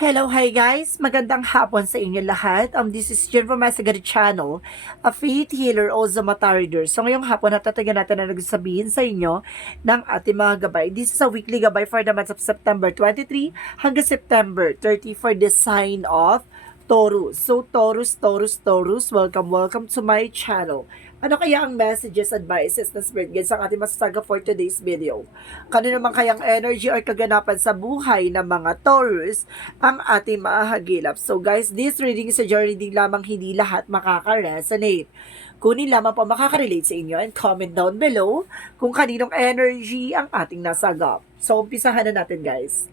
Hello, hi guys! Magandang hapon sa inyo lahat. This is Jen from my Sagari channel, a faith healer o Zomata reader. So ngayong hapon, natatagan natin na nagsasabihin sa inyo ng ating mga gabay. This is a weekly gabay for the month of September 23 hanggang September 30 for the sign of Taurus. So Taurus, welcome to my channel. Ano kaya ang messages, advices na spirit guides ang ating masasaga for today's video? Kano naman kayang energy or kaganapan sa buhay ng mga Taurus ang ating mahagilap? So guys, this reading is a journey din lamang, hindi lahat makaka-resonate. Kunin lamang po makaka-relate sa inyo and comment down below kung kaninong energy ang ating nasagap. So umpisahan na natin guys.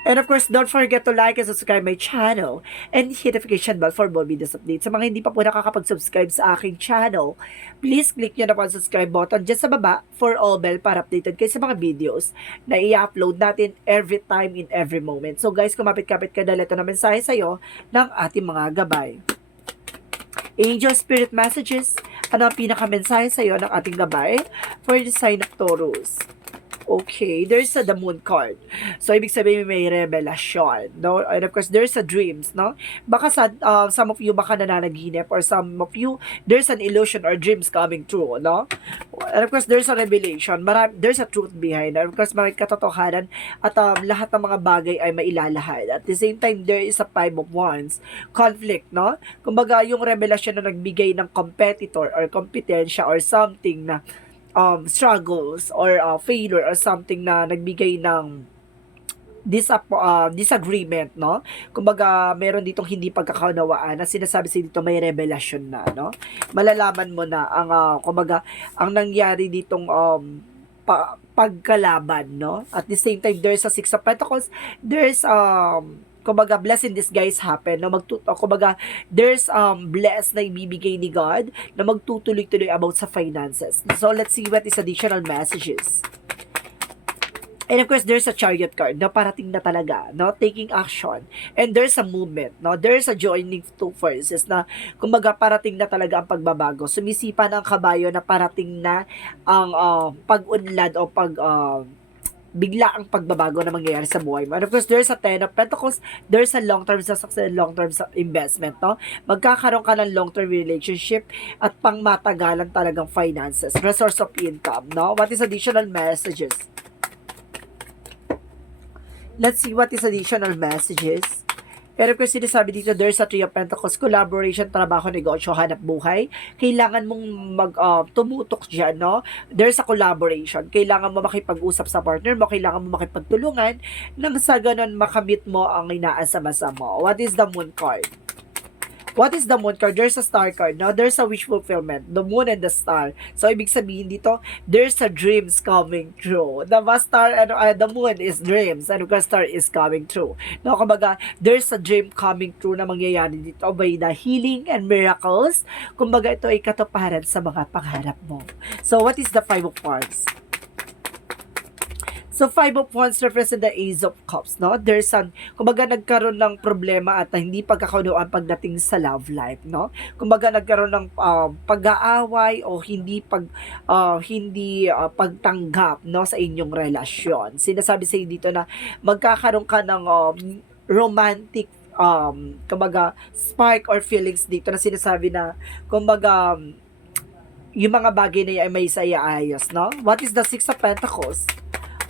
And of course, don't forget to like and subscribe my channel and hit notification bell for more videos updates. Sa mga hindi pa po nakakapag-subscribe sa aking channel, please click nyo na po ang subscribe button dyan sa baba for all bell para updated kayo sa mga videos na i-upload natin every time in every moment. So guys, kumapit-kapit ka dahil ito na mensahe sa'yo ng ating mga gabay. Angel Spirit Messages, ano ang pinaka-mensahe sa'yo ng ating gabay for the sign of Taurus? Okay, there's the moon card. So, ibig sabihin may revelasyon, no? And of course, there's a dreams, no? Baka some of you baka nananaginip or some of you, there's an illusion or dreams coming true, no? And of course, there's a revelation. There's a truth behind. And of course, may katotohanan at lahat ng mga bagay ay mailalahad. At the same time, there is a five of wands. Conflict, no? Kumbaga, yung revelasyon na nagbigay ng competitor or kompetensya or something na struggles or failure or something na nagbigay ng disagreement, no? Kumbaga, meron ditong hindi pagkakaunawaan na sinasabi sa dito may revelasyon na, no? Malalaman mo na ang kumbaga, ang nangyari ditong pagkalaban, no? At the same time, there's a Six of Pentacles, there's kumbaga blessing this guys happen na kumbaga there's bless na ibibigay ni God na magtutuloy-tuloy about sa finances. So let's see what is additional messages. And of course, there's a Chariot card na parating na talaga, no? Taking action. And there's a movement, no? There's a joining two forces na, kumbaga, parating na talaga ang pagbabago. Sumisipa ng kabayo na parating na ang pag-unlad o bigla ang pagbabago na mangyayari sa buhay mo. And of course, there's a Ten of Pentacles, there's a long-term success, long-term investment, no? Magkakaroon ka ng long-term relationship at pangmatagalan talagang finances, resource of income, no? What is additional messages? Let's see what is additional messages. Pero kung sinasabi dito, there's a Three of Pentacles, collaboration, trabaho, negosyo, hanap buhay. Kailangan mong tumutok dyan, no? There's a collaboration. Kailangan mo makipag-usap sa partner mo, kailangan mo makipagtulungan nang sa ganun makamit mo ang inaasama mo. What is the Moon card? What is the Moon card? There's a Star card. Now, there's a wish fulfillment. The Moon and the Star. So, ibig sabihin dito, there's a dreams coming true. The Moon is dreams. And the Star is coming true. No, kumbaga, there's a dream coming true na mangyayari dito by the healing and miracles. Kumbaga, ito ay katuparan sa mga pangarap mo. So, what is the Five of Wands? So, Five of Wands represent the Ace of Cups, no? There's kumbaga, nagkaroon ng problema at hindi pagkakaunawaan pagdating sa love life, no? Kumbaga, nagkaroon ng pag-aaway o hindi pagtanggap, no, sa inyong relasyon. Sinasabi sa dito na magkakaroon ka ng romantic kumbaga, spark or feelings dito na sinasabi na, kumbaga, yung mga bagay na ay may saya-ayos, no? What is the Six of Pentacles?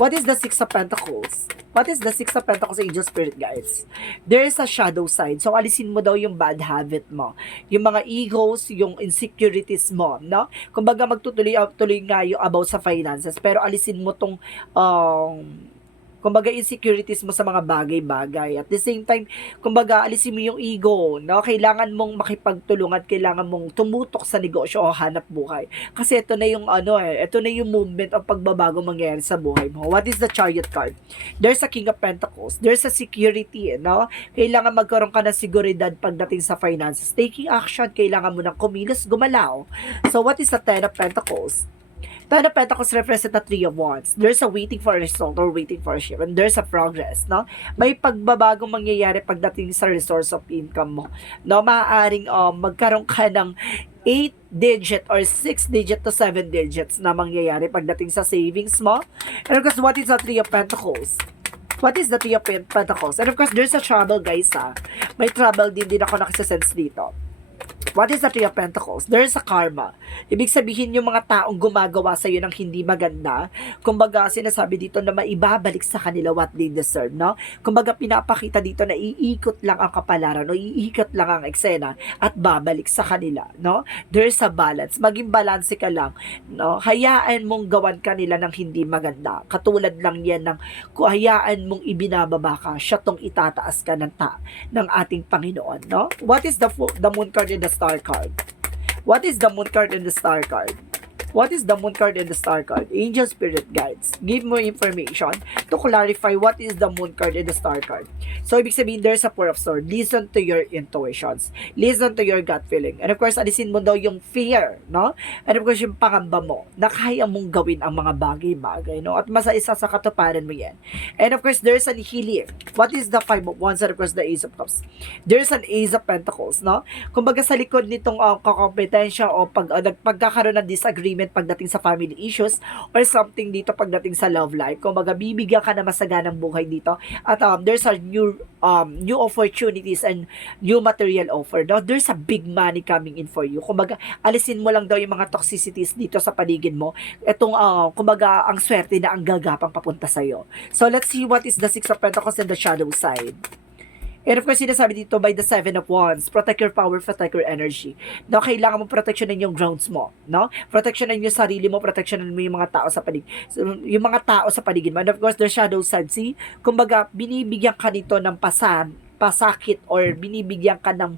What is the Six of Pentacles? What is the Six of Pentacles, Angel Spirit guys? There is a shadow side. So, alisin mo daw yung bad habit mo. Yung mga egos, yung insecurities mo, no? Kumbaga, magtutuloy nga yung about sa finances. Pero alisin mo tong kumbaga, insecurities mo sa mga bagay-bagay. At the same time, kumbaga, alisin mo yung ego, no? Kailangan mong makipagtulungan, kailangan mong tumutok sa negosyo o hanap buhay. Kasi ito na yung ito na yung movement o pagbabago mangyayari sa buhay mo. What is the Chariot card? There's a King of Pentacles. There's a security, no? Kailangan magkaroon ka ng seguridad pagdating sa finances. Taking action, kailangan mo ng kumilos, gumalaw. So, what is the Ten of Pentacles? Ten of Pentacles represent the Three of Wands. There's a waiting for a result or waiting for a shift. And there's a progress, no? May pagbabagong mangyayari pagdating sa resource of income mo. No, maaaring magkaroon ka ng 8 digit or 6 digit to 7 digits na mangyayari pagdating sa savings mo. And of course, what is the Three of Pentacles? What is the Three of Pentacles? And of course, there's a trouble, guys, ha? May trouble din ako nakasasense dito. What is the Three of Pentacles? There's a karma. Ibig sabihin yung mga taong gumagawa sa iyo ng hindi maganda, kumbaga sinasabi dito na maibabalik sa kanila what they deserve, no? Kumbaga pinapakita dito na iikot lang ang kapalaran o iikot lang ang eksena at babalik sa kanila, no? There's a balance. Maging balanse ka lang, no? Hayaan mong gawan kanila ng hindi maganda. Katulad lang yan ng hayaan mong ibinababa ka, siya tong itataas ka ng ating Panginoon, no? What is the Moon card and the Star card? What is the Moon card and the Star card? What is the Moon card and the Star card? Angel Spirit Guides, give more information to clarify what is the Moon card and the Star card. So, ibig sabihin, there's a Four of Swords. Listen to your intuitions. Listen to your gut feeling. And of course, alisin mo daw yung fear, no? And of course, yung pangamba mo na kaya mong gawin ang mga bagay-bagay, no? At isa sa katuparan mo yan. And of course, there's an healer. What is the Five of Wands? And of course, the Ace of Cups. There's an Ace of Pentacles, no? Kumbaga sa likod nitong kakompetensya o pagkakaroon ng disagreement pagdating sa family issues or something dito pagdating sa love life. Kumbaga bibigyan ka na masaganang buhay dito at there's a new opportunities and new material offer. No? There's a big money coming in for you. Kumbaga alisin mo lang daw yung mga toxicities dito sa paligid mo. Itong kumbaga ang swerte na ang gagapang papunta sa iyo. So let's see what is the Six of Pentacles and the shadow side. And of course, sinasabi dito by the Seven of Wands, protect your power, protect your energy. No, kailangan mo proteksyonan yung grounds mo, no? Proteksyonan yung sarili mo, proteksyonan mo yung mga tao sa paligid. So, yung mga tao sa paligid mo. And of course, the shadow side, see? Kumbaga, binibigyan ka nito ng pasakit or binibigyan ka ng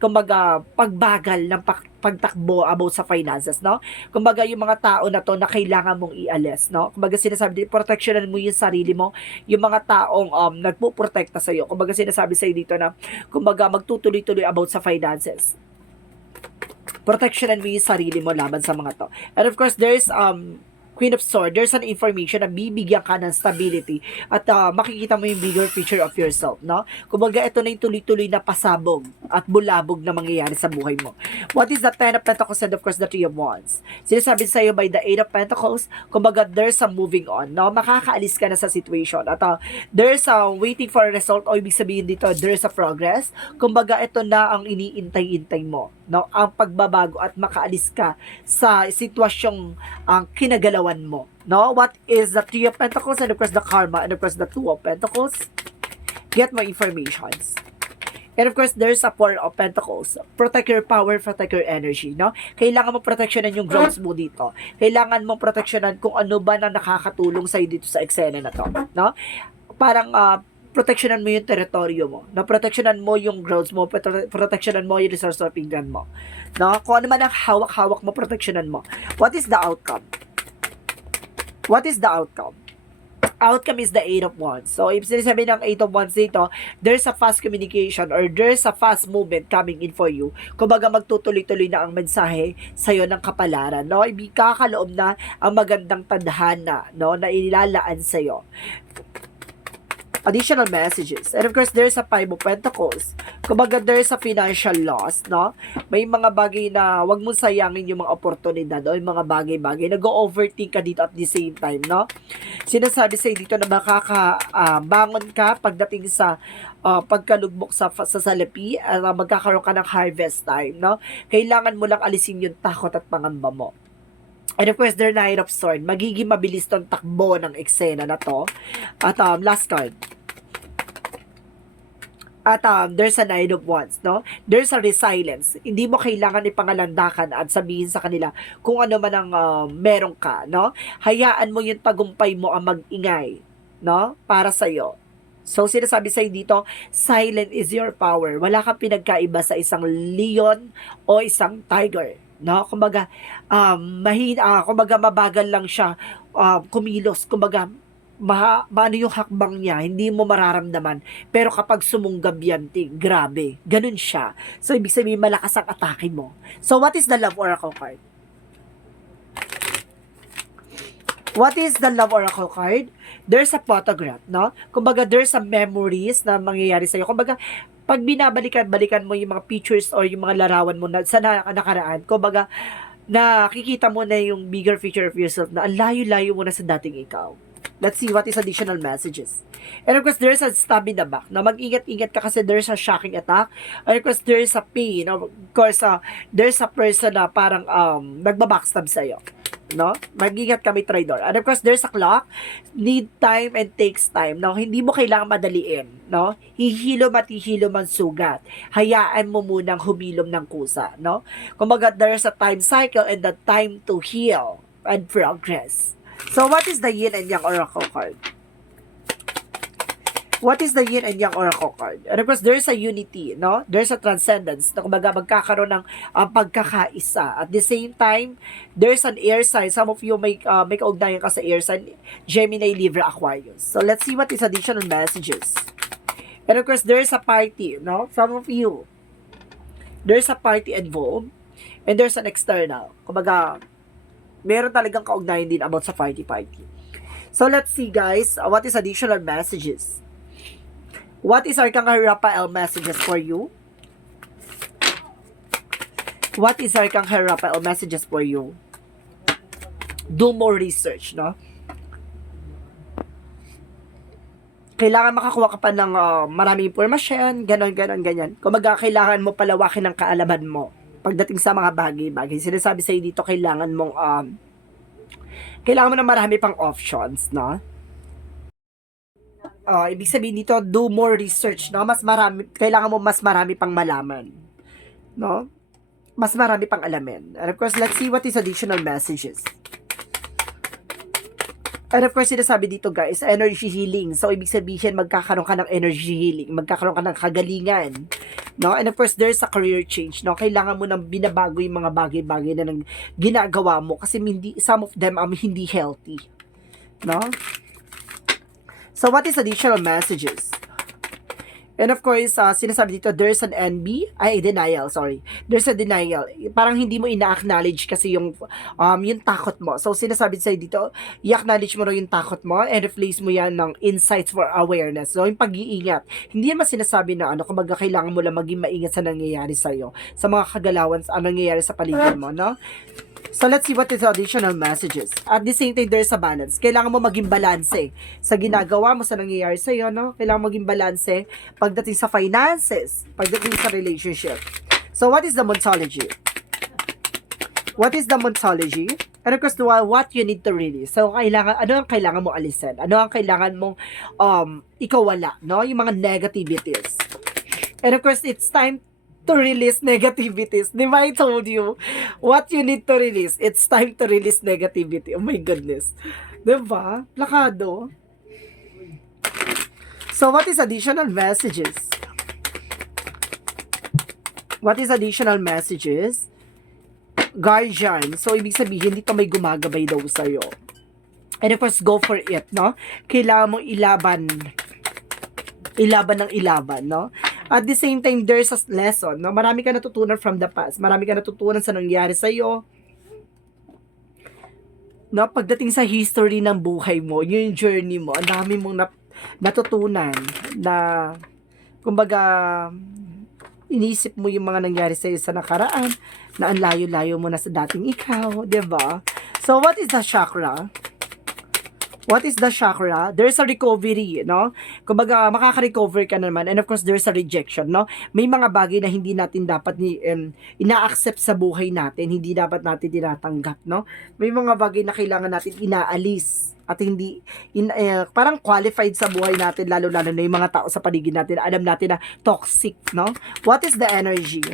kumbaga pagbagal ng pagtakbo about sa finances, no? Kumbaga yung mga tao na to na kailangan mong ialis, no? Kumbaga sinasabi dito, protectionan mo yung sarili mo, yung mga taong nagpo-protekta sa iyo. Kumbaga sinasabi sa dito na kumbaga magtutuloy-tuloy about sa finances. Protectionan mo yung sarili mo laban sa mga to. And of course, there's Queen of Swords, there's an information na bibigyan ka ng stability at makikita mo yung bigger picture of yourself, no? Kumbaga, ito na yung tuloy-tuloy na pasabog at bulabog na mangyayari sa buhay mo. What is the Ten of Pentacles and of course the Three of Wands? Sinasabi sa'yo by the Eight of Pentacles, kumbaga, there's a moving on, no? Makakaalis ka na sa situation at there's a waiting for a result o ibig sabihin dito, there's a progress. Kumbaga, ito na ang iniintay-intay mo, no? Ang pagbabago at makaalis ka sa sitwasyong kinagalaw mo, no? What is the Three of Pentacles and of course the Karma and of course the Two of Pentacles? Get more informations. And of course, there's a Four of Pentacles. Protect your power, protect your energy, no? Kailangan mo proteksyonan yung grounds mo dito. Kailangan mo proteksyonan kung ano ba na nakakatulong sa'yo dito sa eksena na to, no? Parang proteksyonan mo yung teritoryo mo, no? Proteksyonan mo yung grounds mo, proteksyonan mo yung resource of England mo, no? Kung ano man ang hawak-hawak mo, proteksyonan mo. What is the outcome? What is the outcome? Outcome is the Eight of Wands. So, if sinasabi ng Eight of Wands dito, there's a fast communication or there's a fast movement coming in for you. Kumbaga, magtutuloy-tuloy na ang mensahe sa'yo ng kapalaran, no? Kakaloom na ang magandang tadhana, no? Na inilalaan sa'yo. Additional messages. And of course, there's a Five of Pentacles. Kumbaga, there's a financial loss, no? May mga bagay na wag mong sayangin yung mga oportunidad o yung mga bagay-bagay. Nag-overthink ka dito at the same time, no? Sinasabi sa'yo dito na bangon ka pagdating sa pagkalugbok sa salapi at magkakaroon ka ng harvest time, no? Kailangan mo lang alisin yung takot at pangamba mo. And of course, the Knight of Swords. Magiging mabilis tong takbo ng eksena na to. At last card. At there's a Nine of Wands, no? There's a resilience. Hindi mo kailangan ipangalandakan at sabihin sa kanila kung ano man ang meron ka, no? Hayaan mo yung tagumpay mo ang mag-ingay, no? Para sa'yo. So, sinasabi sa'yo dito, silent is your power. Wala kang pinagkaiba sa isang leon o isang tiger. No, kumbaga kumbaga mabagal lang siya kumilos, kumbaga maano yung hakbang niya, hindi mo mararamdaman, pero kapag sumunggab yan, grabe, ganun siya. So ibig sabihin malakas ang atake mo. So what is the Love Oracle card? What is the love oracle card? There's a photograph, no? Kumbaga, there's a memories na mangyayari sa'yo. Kumbaga, pag binabalikan-balikan mo yung mga pictures or yung mga larawan mo na, sa nakaraan, kumbaga, nakikita mo na yung bigger picture of yourself na ang layo-layo mo na sa dating ikaw. Let's see what is additional messages. And of course, there's a stab in the back. Na mag-ingat-ingat ka kasi there's a shocking attack. And of course, there's a pain. Of course, there's a person na parang nagbabackstab sa'yo. No? Mag-ingat ka, may traitor. And of course, there's a clock. Need time and takes time. No? Hindi mo kailangan madaliin. No? Hihilom at hihilom ang sugat. Hayaan mo munang humilom ng kusa. No? Kumbaga, there's a time cycle and the time to heal and progress. So, what is the yin and yang oracle card? What is the yin and yang oracle card? And of course, there's a unity, no? There's a transcendence na kumbaga magkakaroon ng pagkakaisa. At the same time, there's an air sign. Some of you may kaugnayan ka sa air sign, Gemini, Libra, Aquarius. So, let's see what is additional messages. And of course, there's a party, no? Some of you, there's a party involved, and there's an external. Kumbaga, meron talagang kaugnayan din about sa party. So, let's see, guys, what is additional messages. What is Arcangel Raphael messages for you? What is Arcangel Raphael messages for you? Do more research, no? Kailangan makakuha ka pa ng maraming impormasyon, ganyan. Kumbaga, kailangan mo palawakin ang kaalaman mo pagdating sa mga bagay-bagay. Sinasabi sa'yo dito, kailangan mo ng marami pang options, no? Ibig sabihin dito, do more research, no? Kailangan mo mas marami pang malaman, no? Mas marami pang alamin. And of course, let's see what is additional messages. And of course, sinasabi dito, guys, energy healing. So, ibig sabihin, magkakaroon ka ng energy healing, magkakaroon ka ng kagalingan, no? And of course, there's a career change, no? Kailangan mo nang binabago yung mga bagay-bagay na ginagawa mo kasi some of them hindi healthy, no? So, what is additional messages? And of course, sinasabi dito, there's an denial, sorry. There's a denial. Parang hindi mo ina-acknowledge kasi yung takot mo. So, sinasabi sa'yo dito, i-acknowledge mo rin yung takot mo and replace mo yan ng insights for awareness. So, yung pag-iingat. Hindi naman sinasabi na kumbaga kailangan mo lang maging maingat sa nangyayari sa'yo. Sa mga kagalawan, nangyayari sa paligid mo, no? So, let's see what is additional messages. At the same time, there's a balance. Kailangan mo maging balanse sa ginagawa mo, sa nangyayari sa'yo, no? Kailangan mo maging balanse pagdating sa finances, pagdating sa relationship. So, what is the Montology? What is the Montology? And of course, what you need to release. So, ano ang kailangan mo alisin? Ano ang kailangan mong ikawala, no? Yung mga negativities. And of course, it's time to release negativities. Di ba I told you? What you need to release. It's time to release negativity. Oh my goodness. Di ba? Plakado. So, what is additional messages? What is additional messages? Guardian. So, ibig sabihin, dito may gumagabay daw sa'yo. And of course, go for it, no? Kailangan mong ilaban ng ilaban, no? At the same time, there's a lesson, no? Marami ka natutunan from the past. Marami ka natutunan sa nangyari sa'yo. No? Pagdating sa history ng buhay mo, yung journey mo, ang dami mong natutunan na, kumbaga, inisip mo yung mga nangyari sa'yo sa nakaraan, na ang layo-layo mo na sa dating ikaw, diba? So, what is the chakra? What is the chakra? There's a recovery, no? Kumbaga, makaka-recover ka naman. And of course, there's a rejection, no? May mga bagay na hindi natin dapat ina-accept sa buhay natin. Hindi dapat natin tinatanggap, no? May mga bagay na kailangan natin inaalis. At hindi, parang qualified sa buhay natin, lalo-lalo na yung mga tao sa paligid natin. Alam natin na toxic, no? What is the energy?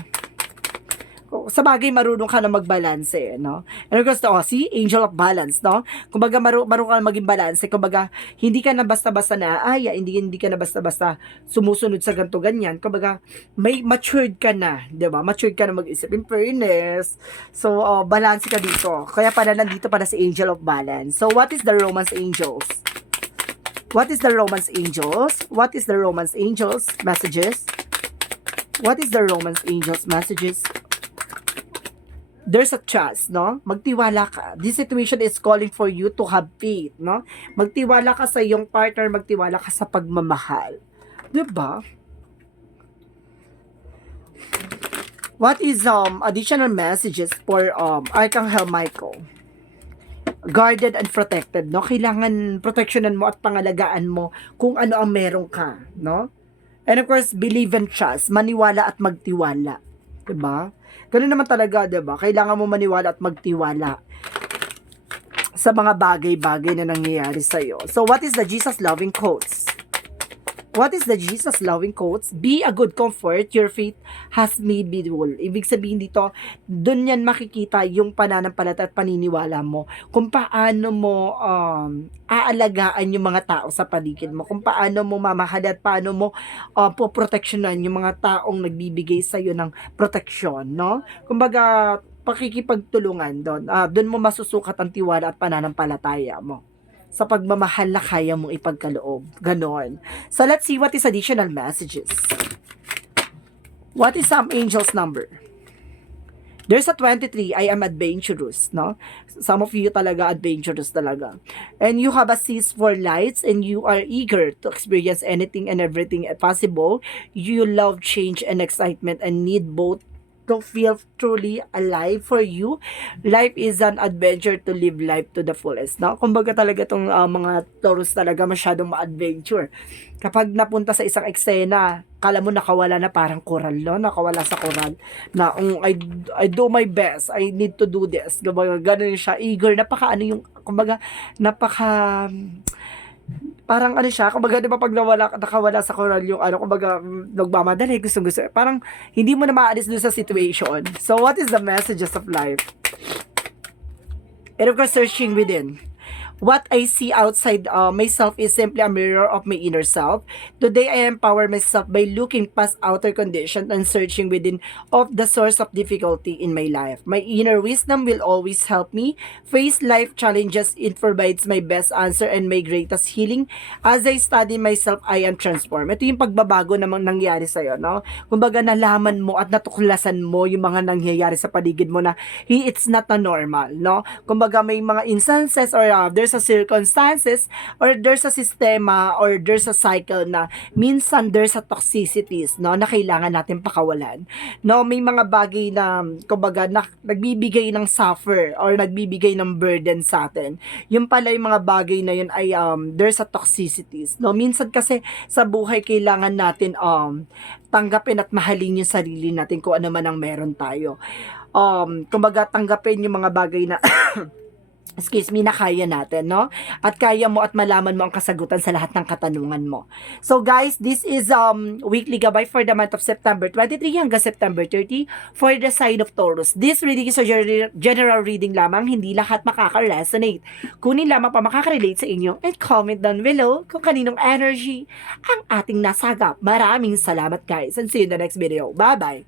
Sa bagay, marunong ka na magbalanse, no? And of course, see? Angel of Balance, no? Kumbaga, marunong ka na maging balanse. Kumbaga, hindi ka na basta-basta na, hindi ka na basta-basta sumusunod sa ganito, ganyan. Kumbaga, may matured ka na, di ba? Matured ka na mag-isip. In fairness. So, balance ka dito. Kaya pala nandito para si Angel of Balance. So, what is the Romance Angels? What is the Romance Angels? What is the Romance Angels messages? What is the Romance Angels messages? there's a trust, no? Magtiwala ka. This situation is calling for you to have faith, no? Magtiwala ka sa iyong partner, magtiwala ka sa pagmamahal. 'Di ba? What is additional messages for Archangel Michael? Guarded and protected, no? Kailangan proteksyonan mo at pangalagaan mo kung ano ang meron ka, no? And of course, believe and trust, maniwala at magtiwala, 'di ba? Ganun naman talaga, 'di ba? Kailangan mo maniwala at magtiwala sa mga bagay-bagay na nangyayari sa iyo. So, what is the Jesus loving quotes? What is the Jesus loving quotes? Be a good comfort, your faith has made me whole. Ibig sabihin dito, dun yan makikita yung pananampalataya at paniniwala mo. Kung paano mo aalagaan yung mga tao sa paligid mo. Kung paano mo mamahal at paano mo poproteksyonan yung mga taong nagbibigay sa iyo ng proteksyon, no? Kumbaga, pakikipagtulungan doon. Doon mo masusukat ang tiwala at pananampalataya mo sa pagmamahal na kaya mong ipagkaloob. Ganon. So, let's see what is additional messages. What is some angel's number? There's a 23. I am adventurous, no? Some of you talaga adventurous talaga. And you have a zest for lights and you are eager to experience anything and everything possible. You love change and excitement and need both to feel truly alive for you. Life is an adventure to live life to the fullest, no? Kumbaga talaga tong mga Taurus talaga masyadong ma-adventure. Kapag napunta sa isang eksena, kala mo nakawala na parang koral, no? Nakawala sa koral na I do my best, I need to do this. Kumbaga ganun siya, eager, napaka ano yung, kumbaga napaka parang ano siya, kumbaga 'di ba pag nakawala sa coral yung ano, kumbaga nagmamadali, gusto, parang hindi mo na maalis doon sa situation. So what is the messages of life? And of course, searching within. What I see outside myself is simply a mirror of my inner self. Today, I empower myself by looking past outer conditions and searching within of the source of difficulty in my life. My inner wisdom will always help me face life challenges. It provides my best answer and my greatest healing. As I study myself, I am transformed. Ito yung pagbabago namang nangyari sa'yo, no? Kumbaga, nalaman mo at natuklasan mo yung mga nangyayari sa paligid mo na it's not a normal, no? Kumbaga, may mga instances or there's a circumstances or there's a sistema or there's a cycle na minsan there's a toxicities, no, na kailangan natin pakawalan, no? May mga bagay na kumbaga nagbibigay ng suffer or nagbibigay ng burden sa atin. Yung pala yung mga bagay na yun ay there's a toxicities, no? Minsan kasi sa buhay kailangan natin tanggapin at mahalin yung sarili natin kung ano man ang meron tayo. Kumbaga tanggapin yung mga bagay na excuse me, na kaya natin, no? At kaya mo at malaman mo ang kasagutan sa lahat ng katanungan mo. So guys, this is weekly gabay for the month of September 23 hanggang September 30 for the sign of Taurus. This reading is a general reading lamang, hindi lahat makaka-resonate. Kunin lamang pa makaka-relate sa inyo and comment down below kung kaninong energy ang ating nasagap. Maraming salamat guys and see you in the next video. Bye-bye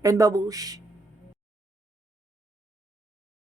and babush!